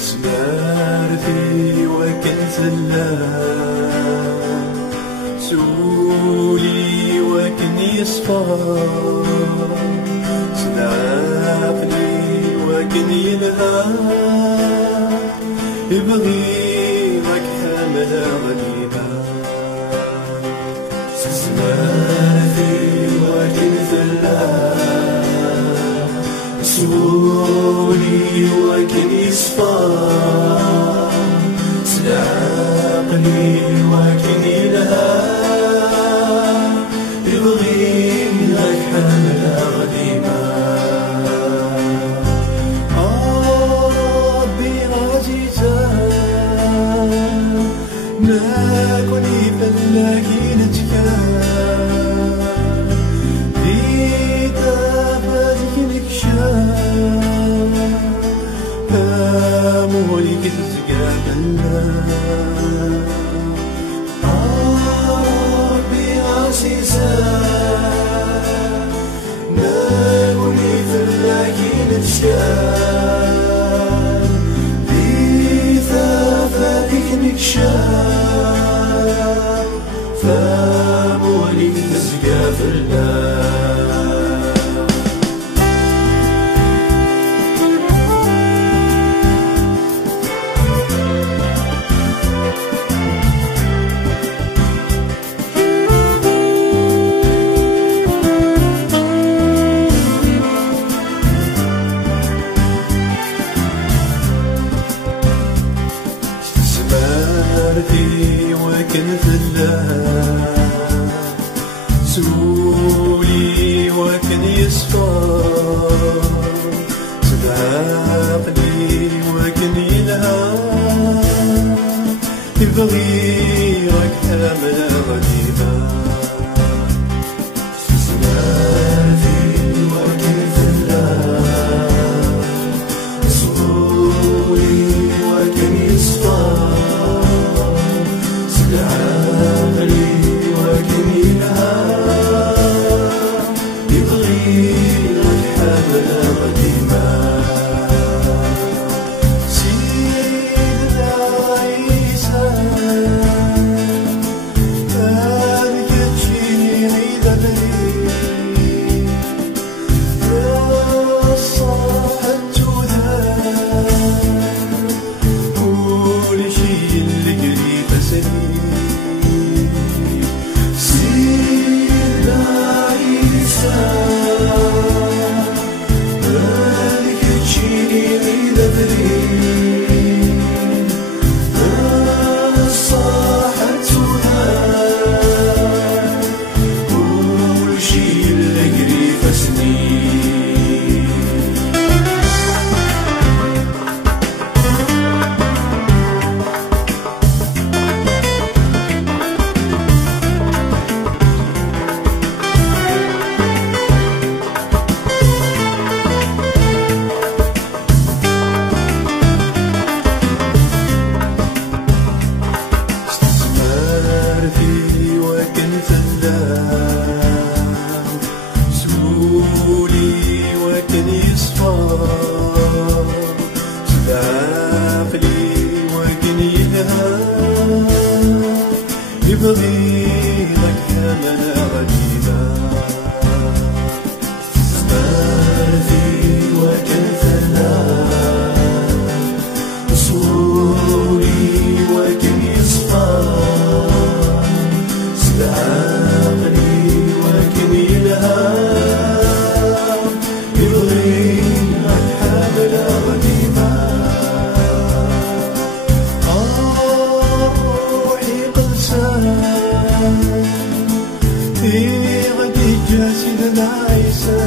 سمارتي وكنت اللام سولي وكن يصفى سلعقلي وكن ينهار يبغي لك حمل غنيمة سمارتي وكنت اللام سولي وكن يصفى سلعقلي وكن ينهار يبغي لك حمل غنيمة ربي غاجيتان ما كوني فلاكي نتكان ديتا فاتك نكشان فامولي كتزقابلنا ربي غاسيسان ما كوني فلاكي نتكان ديتا فاتك نكشان فامولي كتزقابلنا سمارتي وكنت اللام سولي وكن يصفى سلعقلي وكن ينهار يبغي لك حمل غنيمة سمارتي وكنت اللام سولي وكن يصفى سلعقلي وكن ينهار يبغي لك حمل غنيمة سيدنا عيسى هذيك تجيني عيد بريد صاحت وذاب كل شي اللي قريب سليم سيدنا عيسى هذيك تجيني عيد بريد صاحت وذاب كل شي اللي قريب سنين سمارتي وكنت اللام سولي وكن يصفى سلعقلي وكن ينهار يبغي لك حمل غنيمة سمارتي وكنت اللام سولي وكن يصفى سلعقلي وكن ينهار يبغي لك حمل غنيمة روحي قلسان في غدي جاسدنا عيسى